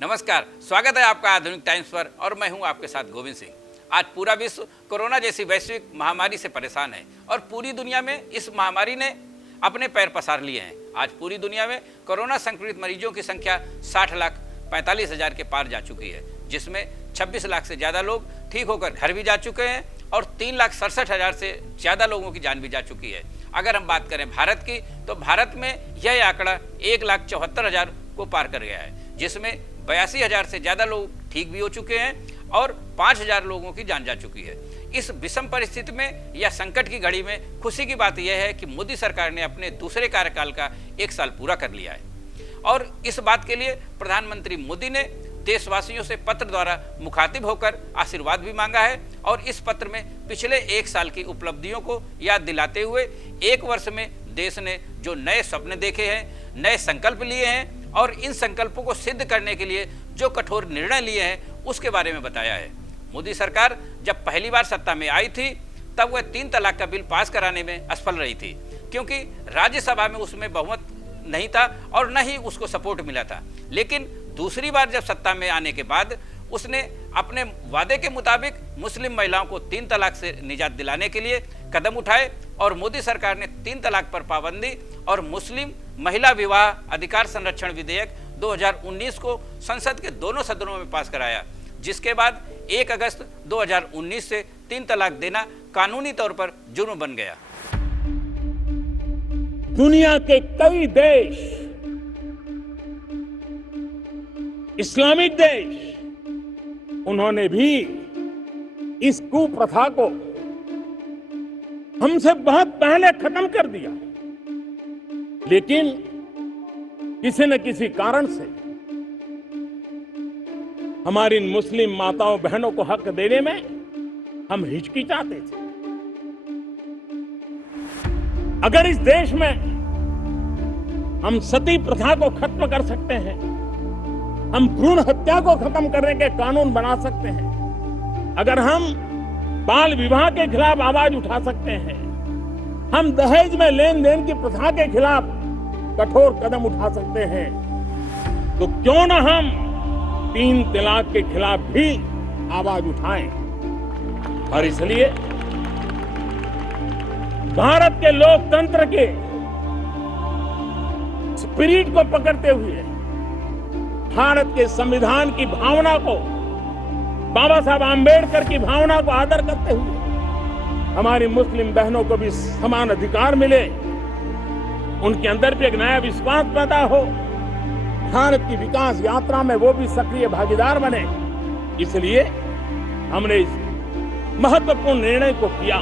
नमस्कार, स्वागत है आपका आधुनिक टाइम्स पर और मैं हूं आपके साथ गोविंद सिंह। आज पूरा विश्व कोरोना जैसी वैश्विक महामारी से परेशान है और पूरी दुनिया में इस महामारी ने अपने पैर पसार लिए हैं। आज पूरी दुनिया में कोरोना संक्रमित मरीजों की संख्या 60,45,000 के पार जा चुकी है, जिसमें 26 लाख से ज़्यादा लोग ठीक होकर घर भी जा चुके हैं और 3,67,000 से ज़्यादा लोगों की जान भी जा चुकी है। अगर हम बात करें भारत की, तो भारत में यह आंकड़ा 1,74,000 को पार कर गया है, जिसमें 82,000 से ज़्यादा लोग ठीक भी हो चुके हैं और 5,000 लोगों की जान जा चुकी है। इस विषम परिस्थिति में या संकट की घड़ी में खुशी की बात यह है कि मोदी सरकार ने अपने दूसरे कार्यकाल का 1 साल पूरा कर लिया है और इस बात के लिए प्रधानमंत्री मोदी ने देशवासियों से पत्र द्वारा मुखातिब होकर आशीर्वाद भी मांगा है और इस पत्र में पिछले 1 साल की उपलब्धियों को याद दिलाते हुए 1 वर्ष में देश ने जो नए सपने देखे हैं, नए संकल्प लिए हैं और इन संकल्पों को सिद्ध करने के लिए जो कठोर निर्णय लिए हैं उसके बारे में बताया है। मोदी सरकार जब पहली बार सत्ता में आई थी तब वह 3 तलाक का बिल पास कराने में असफल रही थी, क्योंकि राज्यसभा में उसमें बहुमत नहीं था और न ही उसको सपोर्ट मिला था। लेकिन दूसरी बार जब सत्ता में आने के बाद उसने अपने वादे के मुताबिक मुस्लिम महिलाओं को 3 तलाक से निजात दिलाने के लिए कदम उठाए और मोदी सरकार ने 3 तलाक पर पाबंदी और मुस्लिम महिला विवाह अधिकार संरक्षण विधेयक 2019 को संसद के दोनों सदनों में पास कराया, जिसके बाद 1 अगस्त 2019 से 3 तलाक देना कानूनी तौर पर जुर्म बन गया। दुनिया के कई देश, इस्लामिक देश, उन्होंने भी इस कुप्रथा को हमसे बहुत पहले खत्म कर दिया, लेकिन किसी न किसी कारण से हमारी मुस्लिम माताओं बहनों को हक देने में हम हिचकिचाते थे। अगर इस देश में हम सती प्रथा को खत्म कर सकते हैं, हम भ्रूण हत्या को खत्म करने के कानून बना सकते हैं, अगर हम बाल विवाह के खिलाफ आवाज उठा सकते हैं, हम दहेज में लेन देन की प्रथा के खिलाफ कठोर कदम उठा सकते हैं, तो क्यों ना हम 3 तलाक के खिलाफ भी आवाज उठाएं। और इसलिए भारत के लोकतंत्र के स्पिरिट को पकड़ते हुए, भारत के संविधान की भावना को, बाबा साहब आंबेडकर की भावना को आदर करते हुए हमारी मुस्लिम बहनों को भी समान अधिकार मिले, उनके अंदर भी एक नया विश्वास पैदा हो, भारत की विकास यात्रा में वो भी सक्रिय भागीदार बने, इसलिए हमने इस महत्वपूर्ण निर्णय को किया।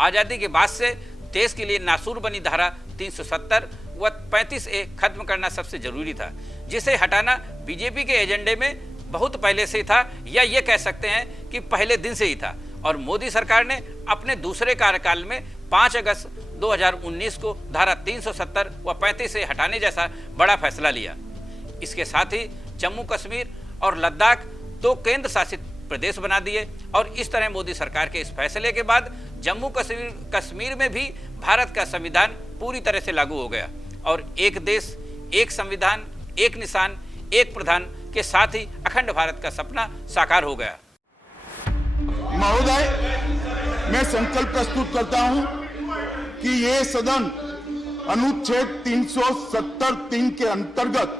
आजादी के बाद से देश के लिए नासूर बनी धारा 370 व 35A खत्म करना सबसे जरूरी था, जिसे हटाना बीजेपी के एजेंडे में बहुत पहले से ही था, या ये कह सकते हैं कि पहले दिन से ही था। और मोदी सरकार ने अपने दूसरे कार्यकाल में 5 अगस्त 2019 को धारा 370 व 35A हटाने जैसा बड़ा फैसला लिया। इसके साथ ही जम्मू कश्मीर और लद्दाख 2 केंद्र शासित प्रदेश बना दिए और इस तरह मोदी सरकार के इस फैसले के बाद जम्मू कश्मीर में भी भारत का संविधान पूरी तरह से लागू हो गया और एक देश, एक संविधान, एक निशान, एक प्रधान के साथ ही अखंड भारत का सपना साकार हो गया। महोदय, मैं संकल्प प्रस्तुत करता हूं कि ये सदन अनुच्छेद 370(3) के अंतर्गत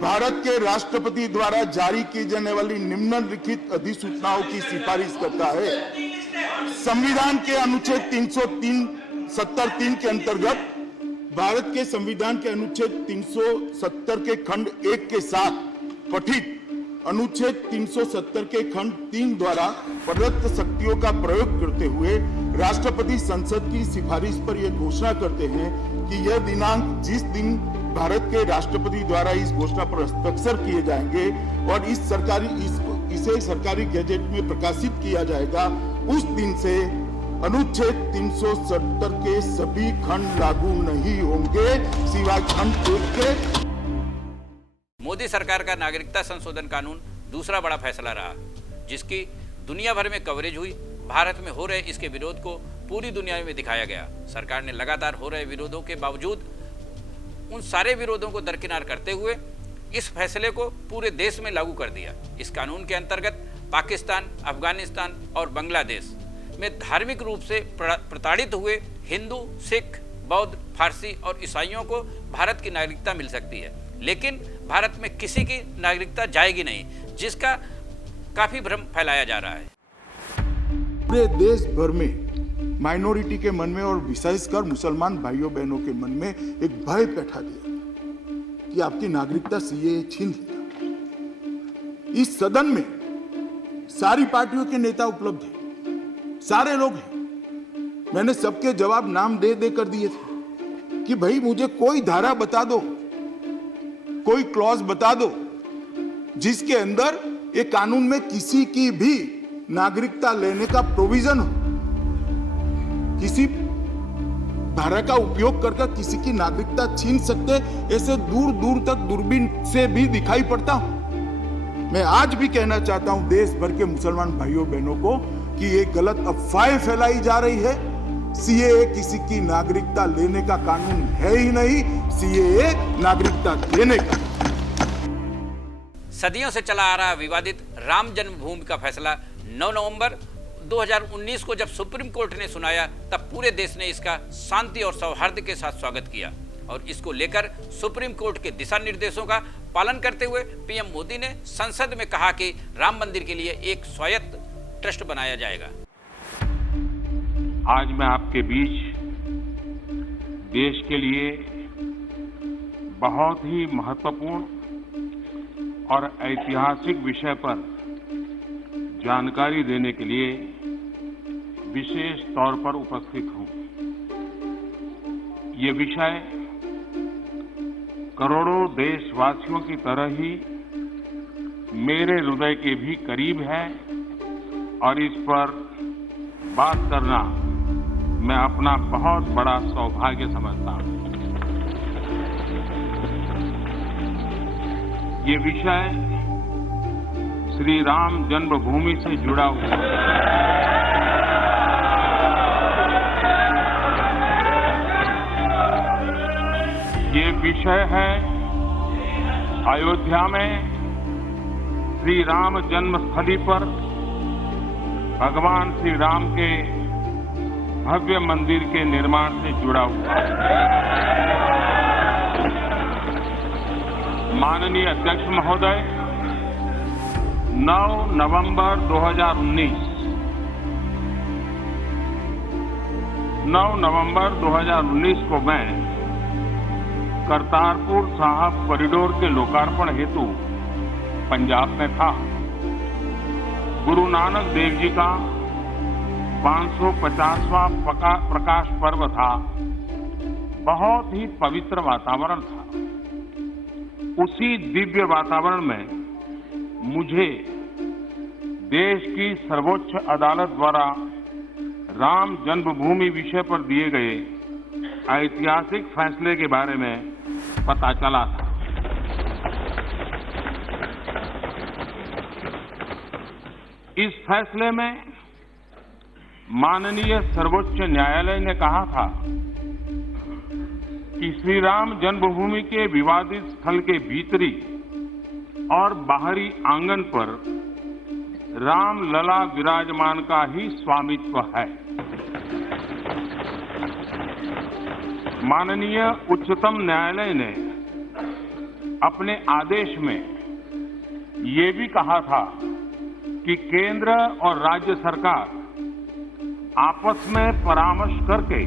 भारत के राष्ट्रपति द्वारा जारी की जाने वाली निम्नलिखित अधिसूचनाओं की सिफारिश करता है। संविधान के अनुच्छेद 370(3) के अंतर्गत भारत के संविधान के अनुच्छेद 370 के खंड 1 के साथ पठित अनुच्छेद 370 के खंड 3 द्वारा प्रदत्त शक्तियों का प्रयोग करते हुए राष्ट्रपति संसद की सिफारिश पर यह घोषणा करते हैं कि यह दिनांक जिस दिन भारत के राष्ट्रपति द्वारा इस घोषणा पर हस्ताक्षर किए जाएंगे और इसे सरकारी गैजेट में प्रकाशित किया जाएगा, उस दिन से अनुच्छेद 370 के सभी खंड लागू नहीं होंगे सिवाय खंड 1 के। मोदी सरकार का नागरिकता संशोधन कानून दूसरा बड़ा फैसला रहा, जिसकी दुनिया भर में कवरेज हुई। भारत में हो रहे इसके विरोध को पूरी दुनिया में दिखाया गया। सरकार ने लगातार हो रहे विरोधों के बावजूद उन सारे विरोधों को दरकिनार करते हुए इस फैसले को पूरे देश में लागू कर दिया। इस कानून के अंतर्गत पाकिस्तान, अफगानिस्तान और बांग्लादेश में धार्मिक रूप से प्रताड़ित हुए हिंदू, सिख, बौद्ध, फारसी और ईसाइयों को भारत की नागरिकता मिल सकती है, लेकिन भारत में किसी की नागरिकता जाएगी नहीं, जिसका काफी भ्रम फैलाया जा रहा है। पूरे देश भर में माइनॉरिटी के मन में और विशेषकर मुसलमान भाइयों बहनों के मन में एक भय बैठा दिया कि आपकी नागरिकता सीएए छीन लेगा। इस सदन में सारी पार्टियों के नेता उपलब्ध हैं, सारे लोग हैं। मैंने सबके जवाब नाम दे दे कर दिए थे कि भाई मुझे कोई धारा बता दो, कोई क्लॉज बता दो जिसके अंदर ये कानून में किसी की भी नागरिकता लेने का प्रोविजन हो, किसी धारा का उपयोग करके किसी की नागरिकता छीन सकते, ऐसे दूर दूर तक दूरबीन से भी दिखाई पड़ता हूं। मैं आज भी कहना चाहता हूं देश भर के मुसलमान भाइयों बहनों को कि ये गलत अफवाहें फैलाई जा रही है। सीएए किसी की नागरिकता लेने का कानून है ही नहीं, सीएए नागरिकता देने का। सदियों से चला आ रहा विवादित राम जन्मभूमि का फैसला 9 नवंबर 2019 को जब सुप्रीम कोर्ट ने सुनाया, तब पूरे देश ने इसका शांति और सौहार्द के साथ स्वागत किया और इसको लेकर सुप्रीम कोर्ट के दिशा निर्देशों का पालन करते हुए पीएम मोदी ने संसद में कहा कि राम मंदिर के लिए एक स्वायत्त ट्रस्ट बनाया जाएगा। आज मैं आपके बीच देश के लिए बहुत ही महत्वपूर्ण और ऐतिहासिक विषय पर जानकारी देने के लिए विशेष तौर पर उपस्थित हूं। ये विषय करोड़ों देशवासियों की तरह ही मेरे हृदय के भी करीब है और इस पर बात करना मैं अपना बहुत बड़ा सौभाग्य समझता हूं। ये विषय श्री राम जन्मभूमि से जुड़ा हुआ है। ये विषय है अयोध्या में श्री राम जन्मस्थली पर भगवान श्री राम के भव्य मंदिर के निर्माण से जुड़ा हुआ है। माननीय अध्यक्ष महोदय, 9 नवंबर 2019 को मैं करतारपुर साहिब कॉरिडोर के लोकार्पण हेतु पंजाब में था। गुरु नानक देव जी का 550वां प्रकाश पर्व था। बहुत ही पवित्र वातावरण था। उसी दिव्य वातावरण में मुझे देश की सर्वोच्च अदालत द्वारा राम जन्मभूमि विषय पर दिए गए ऐतिहासिक फैसले के बारे में पता चला था। इस फैसले में माननीय सर्वोच्च न्यायालय ने कहा था कि श्री राम जन्मभूमि के विवादित स्थल के भीतरी और बाहरी आंगन पर राम लला विराजमान का ही स्वामित्व है। माननीय उच्चतम न्यायालय ने अपने आदेश में ये भी कहा था कि केंद्र और राज्य सरकार आपस में परामर्श करके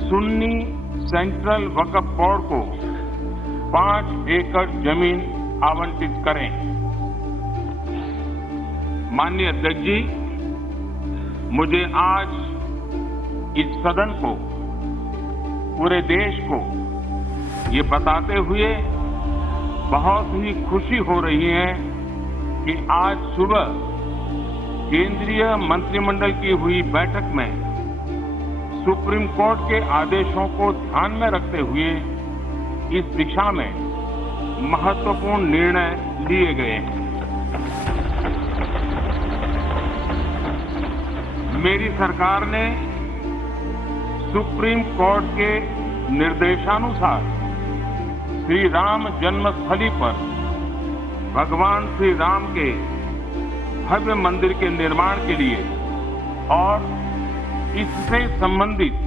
सुन्नी सेंट्रल वक्फ बोर्ड को 5 एकड़ जमीन आवंटित करें। माननीय अध्यक्ष जी, मुझे आज इस सदन को, पूरे देश को ये बताते हुए बहुत ही खुशी हो रही है कि आज सुबह केंद्रीय मंत्रिमंडल की हुई बैठक में सुप्रीम कोर्ट के आदेशों को ध्यान में रखते हुए इस दिशा में महत्वपूर्ण निर्णय लिए गए हैं। मेरी सरकार ने सुप्रीम कोर्ट के निर्देशानुसार श्री राम जन्मस्थली पर भगवान श्री राम के भव्य मंदिर के निर्माण के लिए और इससे संबंधित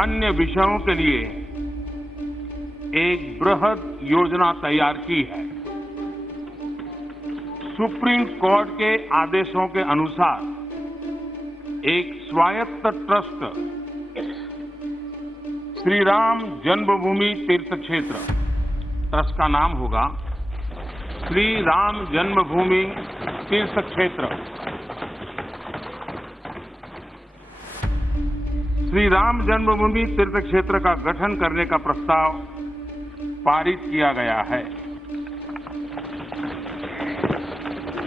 अन्य विषयों के लिए एक बृहद योजना तैयार की है। सुप्रीम कोर्ट के आदेशों के अनुसार एक स्वायत्त ट्रस्ट श्री राम जन्मभूमि तीर्थ क्षेत्र, ट्रस्ट का नाम होगा श्री राम जन्मभूमि तीर्थ क्षेत्र, श्री राम जन्मभूमि तीर्थ क्षेत्र का गठन करने का प्रस्ताव पारित किया गया है।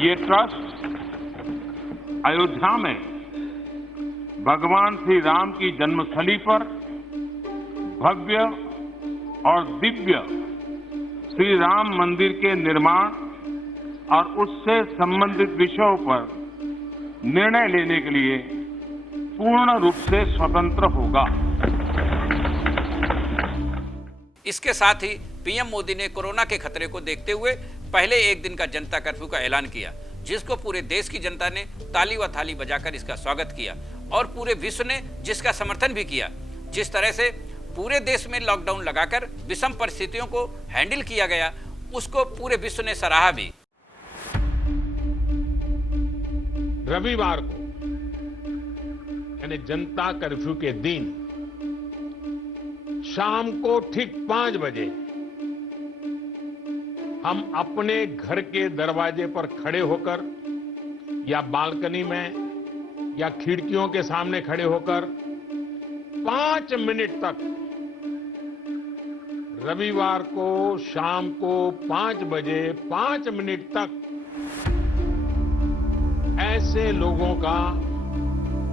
ये ट्रस्ट अयोध्या में भगवान श्री राम की जन्मस्थली पर भव्य और दिव्य श्री राम मंदिर के निर्माण और उससे संबंधित विषयों पर निर्णय लेने के लिए पूर्ण रूप से स्वतंत्र होगा। इसके साथ ही पीएम मोदी ने कोरोना के खतरे को देखते हुए पहले एक दिन का जनता कर्फ्यू का ऐलान किया, जिसको पूरे देश की जनता ने ताली व थाली बजाकर इसका स्वागत किया और पूरे विश्व ने जिसका समर्थन भी किया। जिस तरह से पूरे देश में लॉकडाउन लगाकर विषम परिस्थितियों को हैंडल किया गया, उसको पूरे विश्व ने सराहा भी। रविवार को यानी जनता कर्फ्यू के दिन शाम को ठीक 5 बजे हम अपने घर के दरवाजे पर खड़े होकर या बालकनी में या खिड़कियों के सामने खड़े होकर 5 मिनट तक रविवार को शाम को 5 बजे 5 मिनट तक ऐसे लोगों का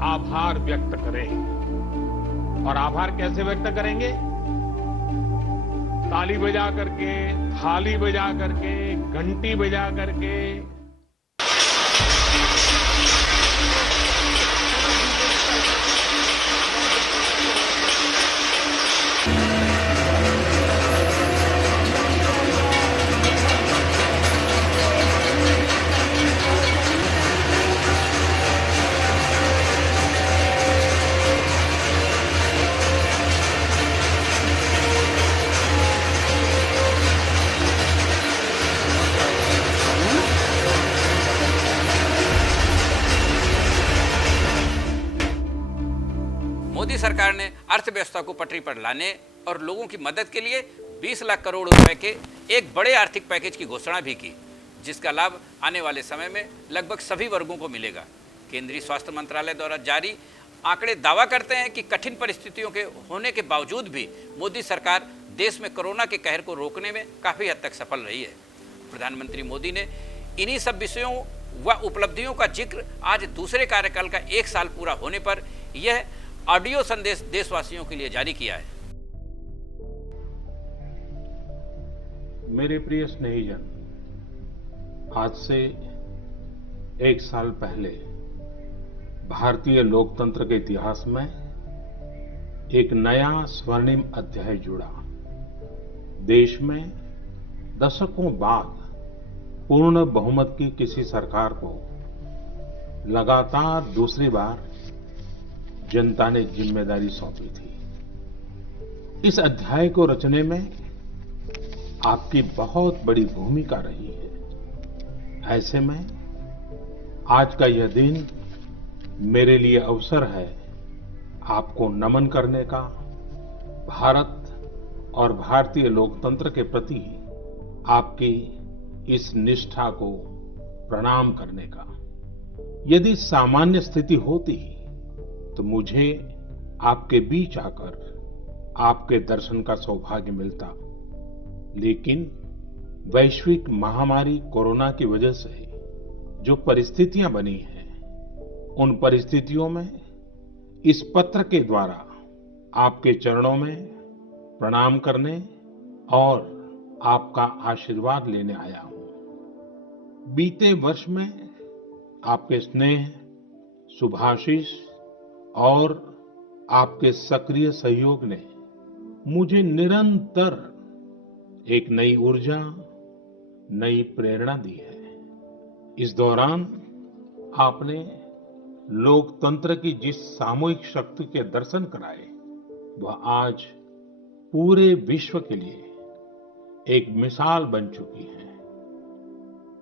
आभार व्यक्त करें। और आभार कैसे व्यक्त करेंगे? ताली बजा करके, थाली बजा करके, घंटी बजा करके। मोदी सरकार ने अर्थव्यवस्था को पटरी पर लाने और लोगों की मदद के लिए 20 लाख करोड़ रुपए के एक बड़े आर्थिक पैकेज की घोषणा भी की, जिसका लाभ आने वाले समय में लगभग सभी वर्गों को मिलेगा। केंद्रीय स्वास्थ्य मंत्रालय द्वारा जारी आंकड़े दावा करते हैं कि कठिन परिस्थितियों के होने के बावजूद भी मोदी सरकार देश में कोरोना के कहर को रोकने में काफी हद तक सफल रही है। प्रधानमंत्री मोदी ने इन्हीं सब विषयों व उपलब्धियों का जिक्र आज दूसरे कार्यकाल का 1 साल पूरा होने पर यह ऑडियो संदेश देशवासियों के लिए जारी किया है। मेरे प्रिय स्नेहीजन, आज से 1 साल पहले भारतीय लोकतंत्र के इतिहास में एक नया स्वर्णिम अध्याय जुड़ा। देश में दशकों बाद पूर्ण बहुमत की किसी सरकार को लगातार दूसरी बार जनता ने जिम्मेदारी सौंपी थी। इस अध्याय को रचने में आपकी बहुत बड़ी भूमिका रही है। ऐसे में आज का यह दिन मेरे लिए अवसर है आपको नमन करने का, भारत और भारतीय लोकतंत्र के प्रति आपकी इस निष्ठा को प्रणाम करने का। यदि सामान्य स्थिति होती तो मुझे आपके बीच आकर आपके दर्शन का सौभाग्य मिलता, लेकिन वैश्विक महामारी कोरोना की वजह से जो परिस्थितियां बनी हैं, उन परिस्थितियों में इस पत्र के द्वारा आपके चरणों में प्रणाम करने और आपका आशीर्वाद लेने आया हूं। बीते वर्ष में आपके स्नेह, शुभाशीष और आपके सक्रिय सहयोग ने मुझे निरंतर एक नई ऊर्जा, नई प्रेरणा दी है। इस दौरान आपने लोकतंत्र की जिस सामूहिक शक्ति के दर्शन कराए, वह आज पूरे विश्व के लिए एक मिसाल बन चुकी है।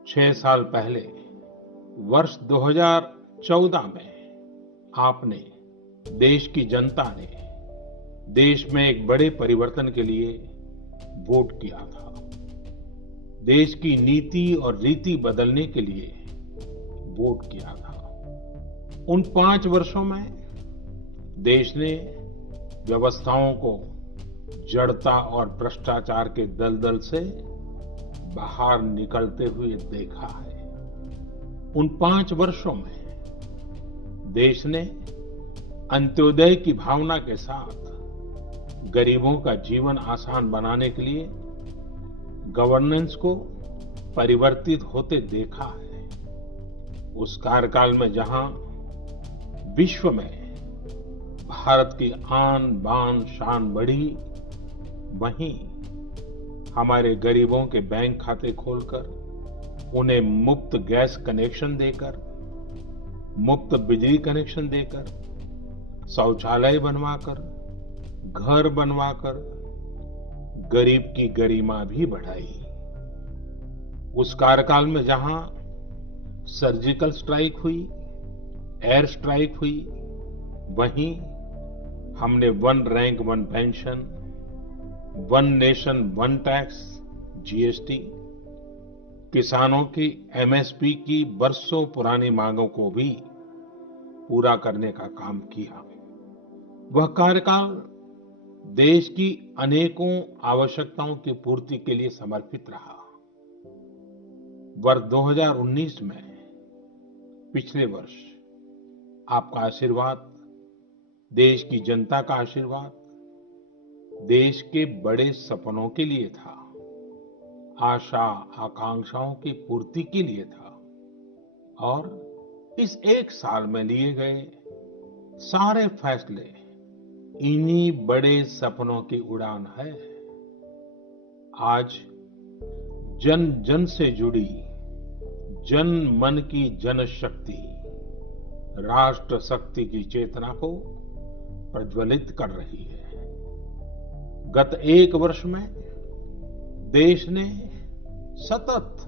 6 साल पहले वर्ष 2014 में आपने, देश की जनता ने देश में एक बड़े परिवर्तन के लिए वोट किया था। देश की नीति और रीति बदलने के लिए वोट किया था। उन 5 वर्षों में देश ने व्यवस्थाओं को जड़ता और भ्रष्टाचार के दलदल से बाहर निकलते हुए देखा है। उन 5 वर्षों में देश ने अंत्योदय की भावना के साथ गरीबों का जीवन आसान बनाने के लिए गवर्नेंस को परिवर्तित होते देखा है। उस कार्यकाल में जहां विश्व में भारत की आन बान शान बढ़ी, वहीं हमारे गरीबों के बैंक खाते खोलकर, उन्हें मुफ्त गैस कनेक्शन देकर, मुफ्त बिजली कनेक्शन देकर, शौचालय बनवाकर, घर बनवाकर गरीब की गरिमा भी बढ़ाई। उस कार्यकाल में जहां सर्जिकल स्ट्राइक हुई, एयर स्ट्राइक हुई, वहीं हमने 1 rank 1 pension, 1 nation 1 tax, GST, किसानों की एमएसपी की बरसों पुरानी मांगों को भी पूरा करने का काम किया। वह कार्यकाल देश की अनेकों आवश्यकताओं की पूर्ति के लिए समर्पित रहा। वर्ष 2019 में, पिछले वर्ष, आपका आशीर्वाद, देश की जनता का आशीर्वाद, देश के बड़े सपनों के लिए था, आशा आकांक्षाओं की पूर्ति के लिए था। और इस 1 साल में लिए गए सारे फैसले इन्हीं बड़े सपनों की उड़ान है। आज जन जन से जुड़ी जन मन की जनशक्ति राष्ट्र शक्ति की चेतना को प्रज्वलित कर रही है। गत 1 वर्ष में देश ने सतत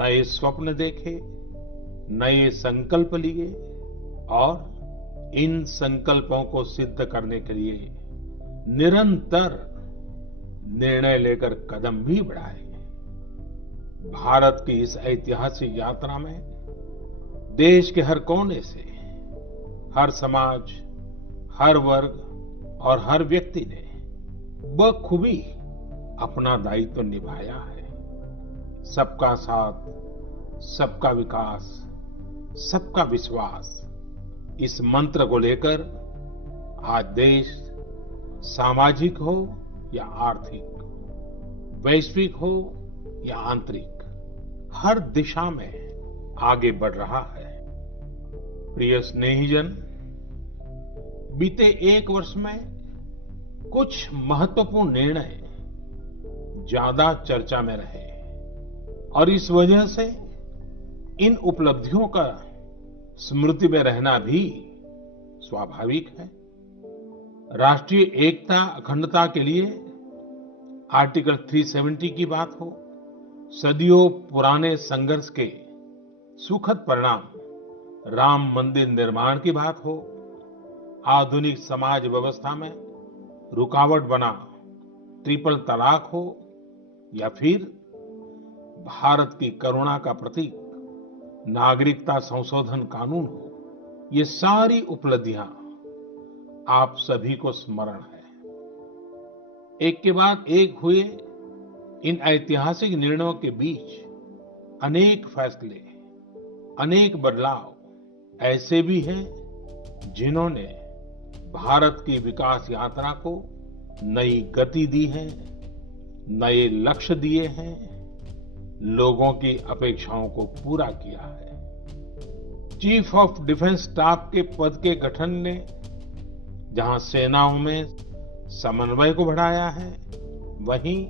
नए स्वप्न देखे, नए संकल्प लिए और इन संकल्पों को सिद्ध करने के लिए निरंतर निर्णय लेकर कदम भी बढ़ाए। भारत की इस ऐतिहासिक यात्रा में देश के हर कोने से, हर समाज, हर वर्ग और हर व्यक्ति ने बखूबी अपना दायित्व निभाया है। सबका साथ, सबका विकास, सबका विश्वास, इस मंत्र को लेकर आज देश सामाजिक हो या आर्थिक, वैश्विक हो या आंतरिक, हर दिशा में आगे बढ़ रहा है। प्रिय स्नेहीजन, बीते 1 वर्ष में कुछ महत्वपूर्ण निर्णय ज्यादा चर्चा में रहे और इस वजह से इन उपलब्धियों का स्मृति में रहना भी स्वाभाविक है। राष्ट्रीय एकता अखंडता के लिए आर्टिकल 370 की बात हो, सदियों पुराने संघर्ष के सुखद परिणाम राम मंदिर निर्माण की बात हो, आधुनिक समाज व्यवस्था में रुकावट बना ट्रिपल तलाक हो या फिर भारत की करुणा का प्रतीक नागरिकता संशोधन कानून हो, ये सारी उपलब्धियां आप सभी को स्मरण है। एक के बाद एक हुए इन ऐतिहासिक निर्णयों के बीच अनेक फैसले, अनेक बदलाव ऐसे भी हैं जिन्होंने भारत की विकास यात्रा को नई गति दी है, नए लक्ष्य दिए हैं, लोगों की अपेक्षाओं को पूरा किया है। चीफ ऑफ डिफेंस स्टाफ के पद के गठन ने जहां सेनाओं में समन्वय को बढ़ाया है, वहीं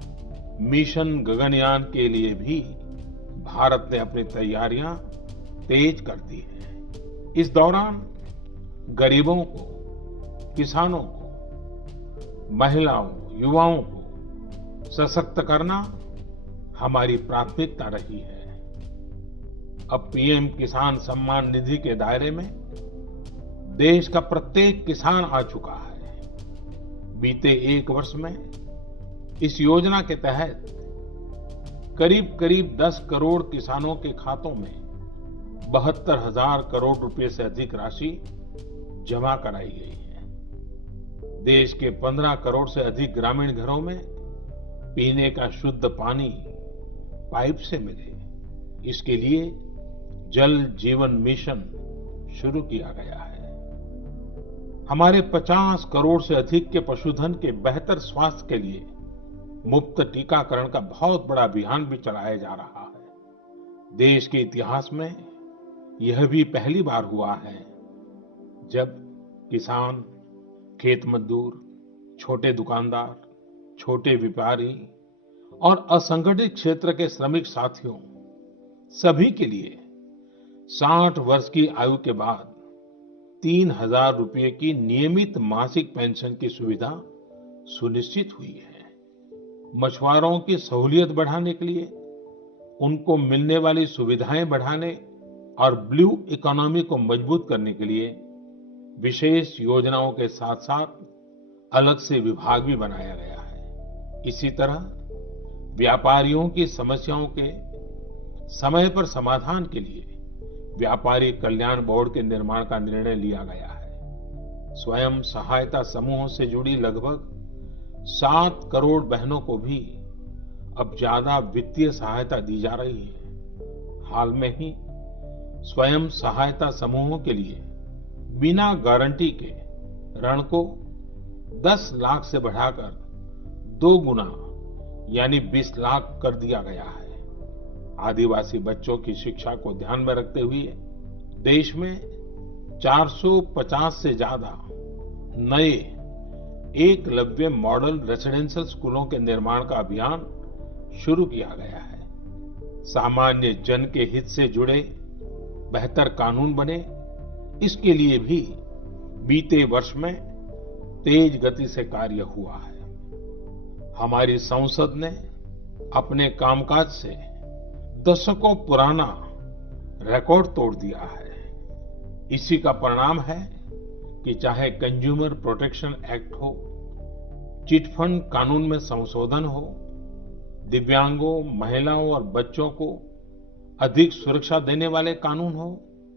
मिशन गगनयान के लिए भी भारत ने अपनी तैयारियां तेज कर दी हैं। इस दौरान गरीबों को, किसानों को, महिलाओं, युवाओं को सशक्त करना हमारी प्राथमिकता रही है। अब पीएम किसान सम्मान निधि के दायरे में देश का प्रत्येक किसान आ चुका है। बीते 1 वर्ष में इस योजना के तहत करीब 10 करोड़ किसानों के खातों में 72,000 करोड़ रुपए से अधिक राशि जमा कराई गई है। देश के 15 करोड़ से अधिक ग्रामीण घरों में पीने का शुद्ध पानी पाइप से मिले, इसके लिए जल जीवन मिशन शुरू किया गया है। हमारे 50 करोड़ से अधिक के पशुधन के बेहतर स्वास्थ्य के लिए मुफ्त टीकाकरण का बहुत बड़ा अभियान भी चलाया जा रहा है। देश के इतिहास में यह भी पहली बार हुआ है जब किसान, खेत मजदूर, छोटे दुकानदार, छोटे व्यापारी और असंगठित क्षेत्र के श्रमिक साथियों सभी के लिए 60 वर्ष की आयु के बाद 3,000 रुपये की नियमित मासिक पेंशन की सुविधा सुनिश्चित हुई है। मछुआरों की सहूलियत बढ़ाने के लिए, उनको मिलने वाली सुविधाएं बढ़ाने और ब्लू इकोनॉमी को मजबूत करने के लिए विशेष योजनाओं के साथ साथ अलग से विभाग भी बनाया गया है। इसी तरह व्यापारियों की समस्याओं के समय पर समाधान के लिए व्यापारी कल्याण बोर्ड के निर्माण का निर्णय लिया गया है। स्वयं सहायता समूहों से जुड़ी लगभग 7 करोड़ बहनों को भी अब ज्यादा वित्तीय सहायता दी जा रही है। हाल में ही स्वयं सहायता समूहों के लिए बिना गारंटी के ऋण को 10 लाख से बढ़ाकर 2 गुना यानी 20 लाख कर दिया गया है। आदिवासी बच्चों की शिक्षा को ध्यान में रखते हुए देश में 450 से ज्यादा नए एकलव्य मॉडल रेसिडेंशियल स्कूलों के निर्माण का अभियान शुरू किया गया है। सामान्य जन के हित से जुड़े बेहतर कानून बने, इसके लिए भी बीते वर्ष में तेज गति से कार्य हुआ है। हमारी संसद ने अपने कामकाज से दशकों पुराना रिकॉर्ड तोड़ दिया है। इसी का परिणाम है कि चाहे कंज्यूमर प्रोटेक्शन एक्ट हो, चिट फंड कानून में संशोधन हो, दिव्यांगों, महिलाओं और बच्चों को अधिक सुरक्षा देने वाले कानून हो,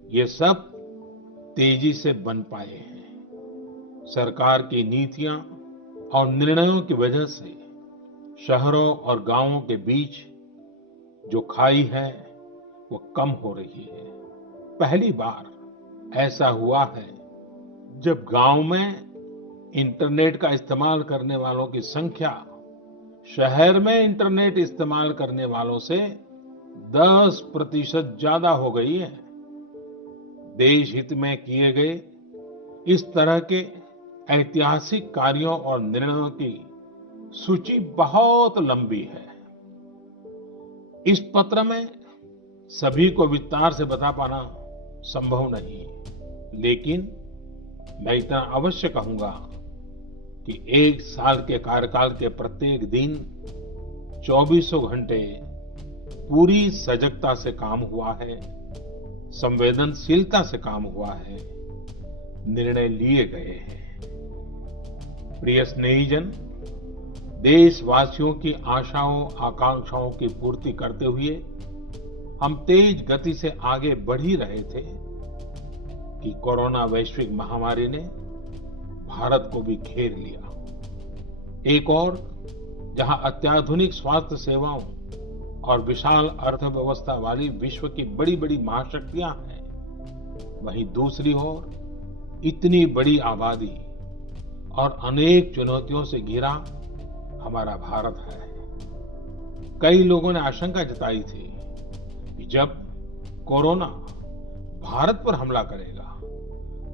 ये सब तेजी से बन पाए हैं। सरकार की नीतियां और निर्णयों की वजह से शहरों और गांवों के बीच जो खाई है वो कम हो रही है। पहली बार ऐसा हुआ है जब गांव में इंटरनेट का इस्तेमाल करने वालों की संख्या शहर में इंटरनेट इस्तेमाल करने वालों से 10% ज्यादा हो गई है। देश हित में किए गए इस तरह के ऐतिहासिक कार्यों और निर्णयों की सूची बहुत लंबी है। इस पत्र में सभी को विस्तार से बता पाना संभव नहीं, लेकिन मैं इतना अवश्य कहूंगा कि 1 साल के कार्यकाल के प्रत्येक दिन 24 घंटे पूरी सजगता से काम हुआ है, संवेदनशीलता से काम हुआ है, निर्णय लिए गए हैं। प्रिय स्नेहीजन, देशवासियों की आशाओं आकांक्षाओं की पूर्ति करते हुए हम तेज गति से आगे बढ़ ही रहे थे कि कोरोना वैश्विक महामारी ने भारत को भी घेर लिया। एक और जहां अत्याधुनिक स्वास्थ्य सेवाओं और विशाल अर्थव्यवस्था वाली विश्व की बड़ी बड़ी महाशक्तियां हैं, वहीं दूसरी ओर इतनी बड़ी आबादी और अनेक चुनौतियों से घिरा हमारा भारत है। कई लोगों ने आशंका जताई थी कि जब कोरोना भारत पर हमला करेगा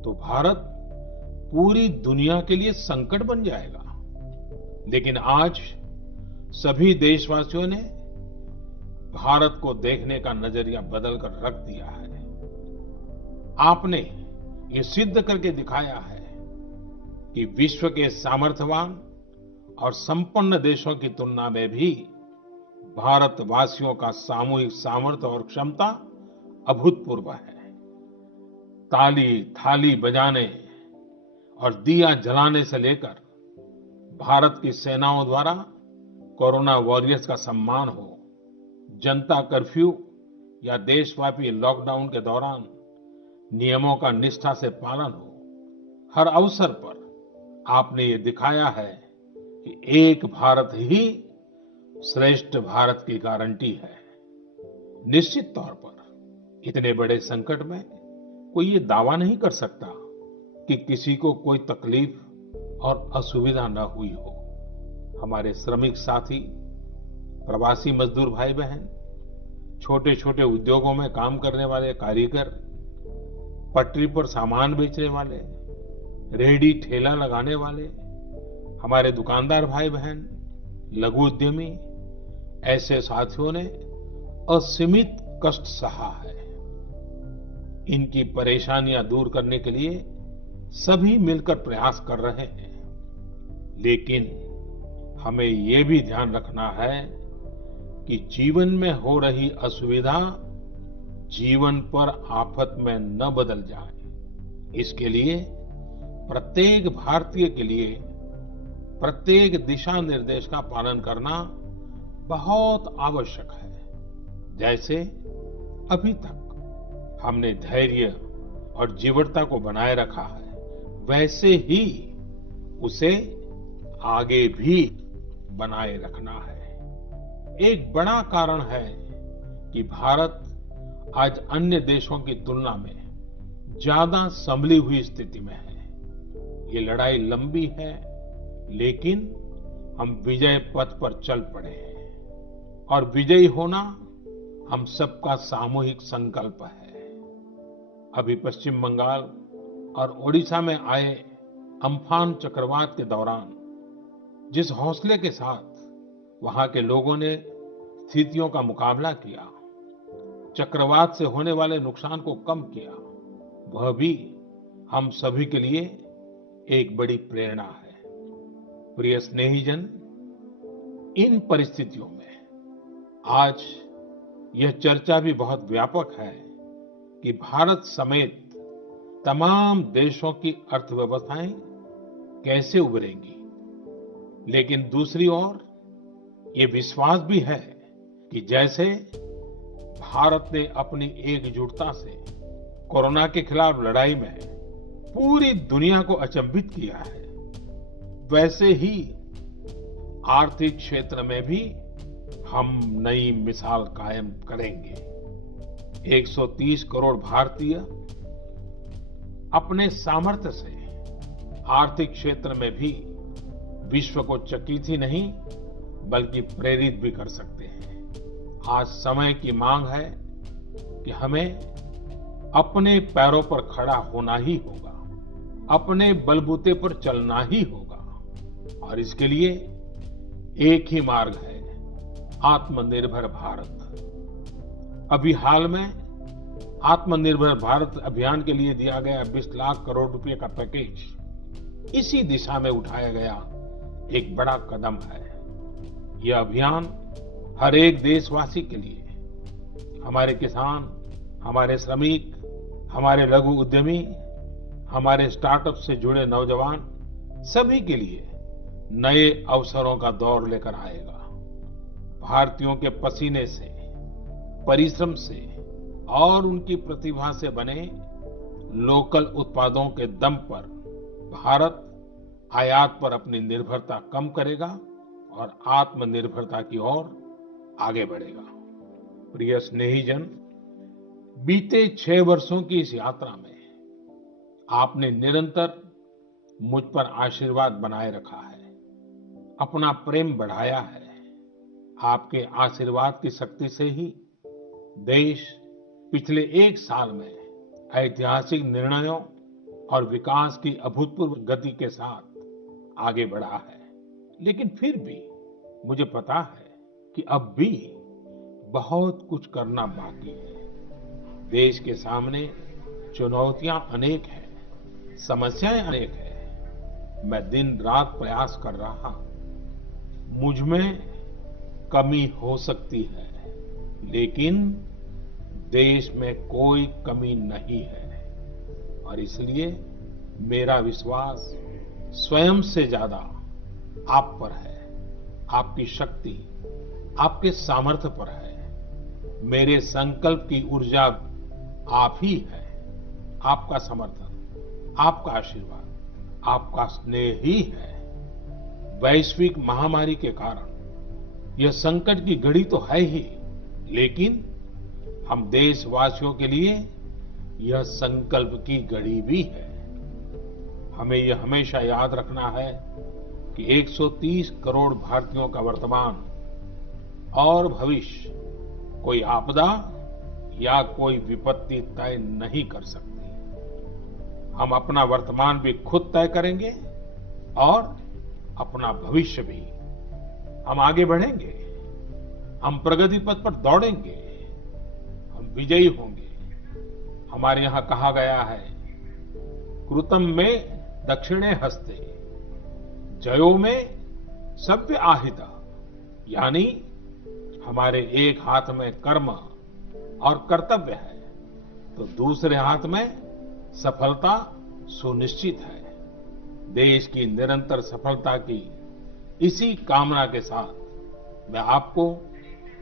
तो भारत पूरी दुनिया के लिए संकट बन जाएगा। लेकिन आज सभी देशवासियों ने भारत को देखने का नजरिया बदलकर रख दिया है। आपने ये सिद्ध करके दिखाया है कि विश्व के सामर्थ्यवान और संपन्न देशों की तुलना में भी भारतवासियों का सामूहिक सामर्थ्य और क्षमता अभूतपूर्व है। ताली थाली बजाने और दिया जलाने से लेकर भारत की सेनाओं द्वारा कोरोना वॉरियर्स का सम्मान हो, जनता कर्फ्यू या देशव्यापी लॉकडाउन के दौरान नियमों का निष्ठा से पालन हो, हर अवसर पर आपने ये दिखाया है कि एक भारत ही श्रेष्ठ भारत की गारंटी है। निश्चित तौर पर इतने बड़े संकट में कोई ये दावा नहीं कर सकता कि किसी को कोई तकलीफ और असुविधा न हुई हो। हमारे श्रमिक साथी, प्रवासी मजदूर भाई बहन, छोटे छोटे उद्योगों में काम करने वाले कारीगर, पटरी पर सामान बेचने वाले, रेहड़ी ठेला लगाने वाले, हमारे दुकानदार भाई बहन, लघु उद्यमी, ऐसे साथियों ने असीमित कष्ट सहा है। इनकी परेशानियां दूर करने के लिए सभी मिलकर प्रयास कर रहे हैं, लेकिन हमें ये भी ध्यान रखना है कि जीवन में हो रही असुविधा जीवन पर आफत में न बदल जाए। इसके लिए प्रत्येक भारतीय के लिए प्रत्येक दिशा निर्देश का पालन करना बहुत आवश्यक है। जैसे अभी तक हमने धैर्य और जीवटता को बनाए रखा है, वैसे ही उसे आगे भी बनाए रखना है। एक बड़ा कारण है कि भारत आज अन्य देशों की तुलना में ज्यादा संभली हुई स्थिति में है। ये लड़ाई लंबी है, लेकिन हम विजय पथ पर चल पड़े हैं और विजयी होना हम सबका सामूहिक संकल्प है। अभी पश्चिम बंगाल और ओडिशा में आए अम्फान चक्रवात के दौरान जिस हौसले के साथ वहां के लोगों ने स्थितियों का मुकाबला किया, चक्रवात से होने वाले नुकसान को कम किया, वह भी हम सभी के लिए एक बड़ी प्रेरणा है। प्रिय स्नेहीजन, इन परिस्थितियों में आज यह चर्चा भी बहुत व्यापक है कि भारत समेत तमाम देशों की अर्थव्यवस्थाएं कैसे उभरेंगी, लेकिन दूसरी ओर ये विश्वास भी है कि जैसे भारत ने अपनी एकजुटता से कोरोना के खिलाफ लड़ाई में पूरी दुनिया को अचंभित किया है, वैसे ही आर्थिक क्षेत्र में भी हम नई मिसाल कायम करेंगे। 130 करोड़ भारतीय अपने सामर्थ्य से आर्थिक क्षेत्र में भी विश्व को चकित ही नहीं बल्कि प्रेरित भी कर सकते हैं। आज समय की मांग है कि हमें अपने पैरों पर खड़ा होना ही होगा, अपने बलबूते पर चलना ही होगा, और इसके लिए एक ही मार्ग है, आत्मनिर्भर भारत। अभी हाल में आत्मनिर्भर भारत अभियान के लिए दिया गया 20 लाख करोड़ रुपए का पैकेज इसी दिशा में उठाया गया एक बड़ा कदम है। यह अभियान हर एक देशवासी के लिए, हमारे किसान, हमारे श्रमिक, हमारे लघु उद्यमी, हमारे स्टार्टअप से जुड़े नौजवान, सभी के लिए नए अवसरों का दौर लेकर आएगा। भारतीयों के पसीने से, परिश्रम से और उनकी प्रतिभा से बने लोकल उत्पादों के दम पर भारत आयात पर अपनी निर्भरता कम करेगा और आत्मनिर्भरता की ओर आगे बढ़ेगा। प्रिय स्नेहीजन, बीते 6 वर्षों की इस यात्रा में आपने निरंतर मुझ पर आशीर्वाद बनाए रखा है, अपना प्रेम बढ़ाया है। आपके आशीर्वाद की शक्ति से ही देश पिछले 1 साल में ऐतिहासिक निर्णयों और विकास की अभूतपूर्व गति के साथ आगे बढ़ा है। लेकिन फिर भी मुझे पता है कि अब भी बहुत कुछ करना बाकी है। देश के सामने चुनौतियां अनेक हैं, समस्याएं अनेक हैं। मैं दिन रात प्रयास कर रहा हूं। मुझ में कमी हो सकती है, लेकिन देश में कोई कमी नहीं है और इसलिए मेरा विश्वास स्वयं से ज्यादा आप पर है, आपकी शक्ति, आपके सामर्थ्य पर है। मेरे संकल्प की ऊर्जा आप ही है, आपका समर्थन, आपका आशीर्वाद, आपका स्नेह ही है। वैश्विक महामारी के कारण यह संकट की घड़ी तो है ही, लेकिन हम देशवासियों के लिए यह संकल्प की घड़ी भी है। हमें यह हमेशा याद रखना है कि 130 करोड़ भारतीयों का वर्तमान और भविष्य कोई आपदा या कोई विपत्ति तय नहीं कर सकती। हम अपना वर्तमान भी खुद तय करेंगे और अपना भविष्य भी। हम आगे बढ़ेंगे, हम प्रगति पथ पर दौड़ेंगे, हम विजयी होंगे। हमारे यहां कहा गया है, कृतम में दक्षिणे हस्ते जयो में सभ्य आहिता, यानी हमारे एक हाथ में कर्म और कर्तव्य है तो दूसरे हाथ में सफलता सुनिश्चित है। देश की निरंतर सफलता की इसी कामना के साथ मैं आपको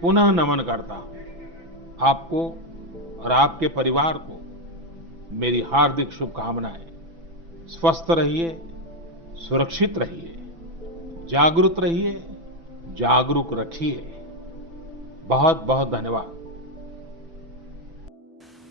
पुनः नमन करता हूं। आपको और आपके परिवार को मेरी हार्दिक शुभकामनाएं। स्वस्थ रहिए, सुरक्षित रहिए, जागरूक रहिए, जागरूक रखिए। बहुत बहुत धन्यवाद।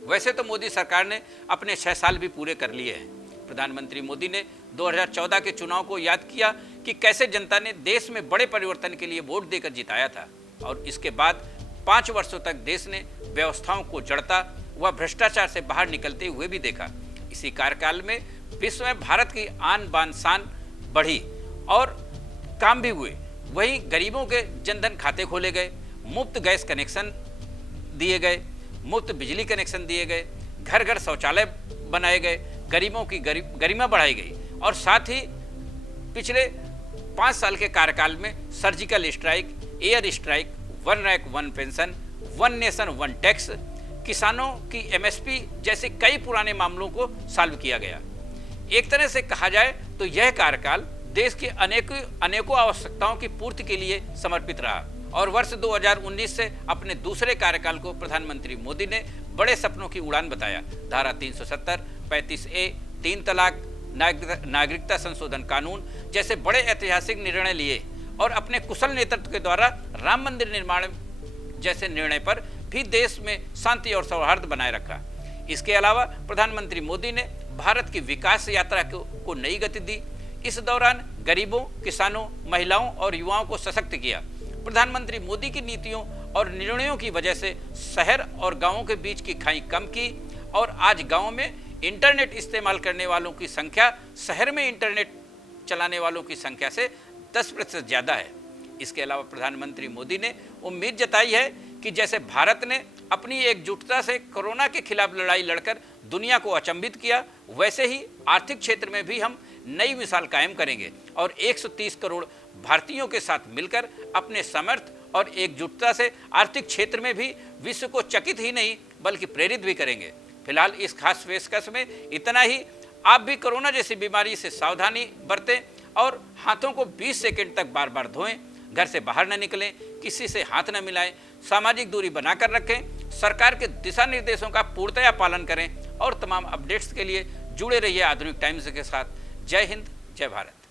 वैसे तो मोदी सरकार ने अपने 6 साल भी पूरे कर लिए हैं। प्रधानमंत्री मोदी ने 2014 के चुनाव को याद किया कि कैसे जनता ने देश में बड़े परिवर्तन के लिए वोट देकर जिताया था और इसके बाद 5 वर्षों तक देश ने व्यवस्थाओं को जड़ता व भ्रष्टाचार से बाहर निकलते हुए भी देखा। इसी कार्यकाल में विश्व में भारत की आन बान शान बढ़ी और काम भी हुए। वहीं गरीबों के जनधन खाते खोले गए, मुफ्त गैस कनेक्शन दिए गए, मुफ्त बिजली कनेक्शन दिए गए, घर घर शौचालय बनाए गए, गरीबों की गरिमा बढ़ाई गई और साथ ही पिछले 5 साल के कार्यकाल में surgical strike, air strike, 1 rank 1 pension, 1 nation 1 tax, किसानों की एमएसपी जैसे कई पुराने मामलों को सॉल्व किया गया। एक तरह से कहा जाए तो यह कार्यकाल देश की अनेकों आवश्यकताओं की पूर्ति के लिए समर्पित रहा और वर्ष 2019 से अपने दूसरे कार्यकाल को प्रधानमंत्री मोदी ने बड़े सपनों की उड़ान बताया। धारा 370, 35A, 3 तलाक, नागरिकता संशोधन कानून जैसे बड़े ऐतिहासिक निर्णय लिए और अपने कुशल नेतृत्व के द्वारा राम मंदिर निर्माण जैसे निर्णय पर भी देश में शांति और सौहार्द बनाए रखा। इसके अलावा प्रधानमंत्री मोदी ने भारत की विकास यात्रा को नई गति दी। इस दौरान गरीबों, किसानों, महिलाओं और युवाओं को सशक्त किया। प्रधानमंत्री मोदी की नीतियों और निर्णयों की वजह से शहर और गांवों के बीच की खाई कम की और आज गांव में इंटरनेट इस्तेमाल करने वालों की संख्या शहर में इंटरनेट चलाने वालों की संख्या से 10% ज़्यादा है। इसके अलावा प्रधानमंत्री मोदी ने उम्मीद जताई है कि जैसे भारत ने अपनी एकजुटता से कोरोना के खिलाफ लड़ाई लड़कर दुनिया को अचंभित किया, वैसे ही आर्थिक क्षेत्र में भी हम नई मिसाल कायम करेंगे और 130 करोड़ भारतीयों के साथ मिलकर अपने सामर्थ्य और एकजुटता से आर्थिक क्षेत्र में भी विश्व को चकित ही नहीं बल्कि प्रेरित भी करेंगे। फिलहाल इस खास पेशकश में इतना ही। आप भी कोरोना जैसी बीमारी से सावधानी बरतें और हाथों को 20 सेकंड तक बार बार धोएं, घर से बाहर न निकलें, किसी से हाथ न मिलाएं, सामाजिक दूरी बनाकर रखें, सरकार के दिशा निर्देशों का पूर्णतया पालन करें और तमाम अपडेट्स के लिए जुड़े रहिए आधुनिक टाइम्स के साथ। जय हिंद, जय भारत।